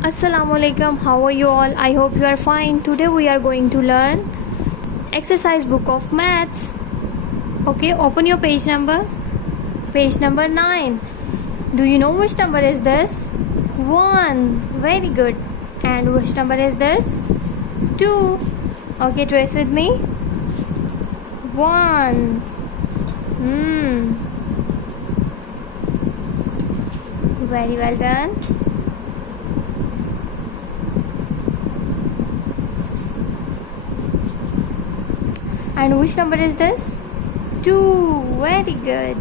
Assalamualaikum, how are you all? I hope you are fine. Today we are going to learn exercise book of maths. Okay, open your page number 9. Do you know which number is this? 1. Very good. And which number is this? 2. Okay, trace with me. 1. Very well done. And which number is this? 2. Very good.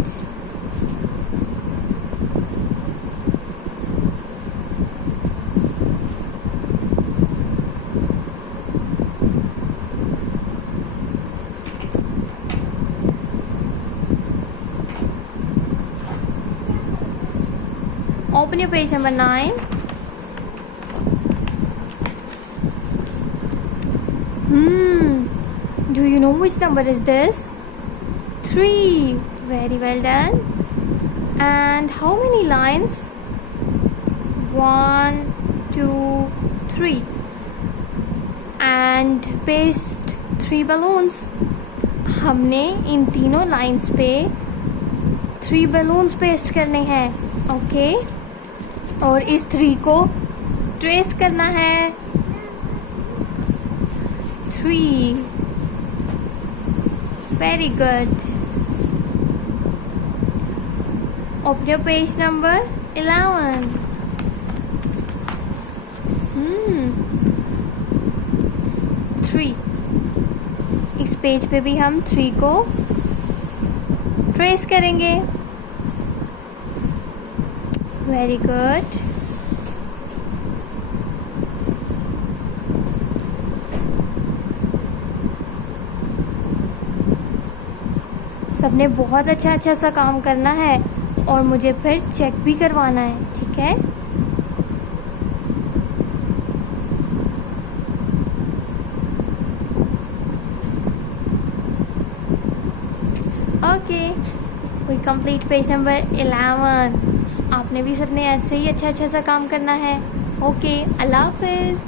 Open your page number 9. Do you know which number is this? 3. Very well done. And how many lines? 1, 2, 3. And paste 3 balloons. हमने इन तीनों lines पे 3 balloons paste करने हैं. Okay, और इस 3 को trace करना है. 3. Very good. Open your page number 11. 3. इस पेज पे भी हम 3 को ट्रेस करेंगे. Very good. सबने बहुत अच्छा सा काम करना है और मुझे फिर चेक भी करवाना है, ठीक है? Okay, we complete page number 11. आपने भी सबने ऐसे ही अच्छा सा काम करना है. ओके, अल्लाह हाफिज़.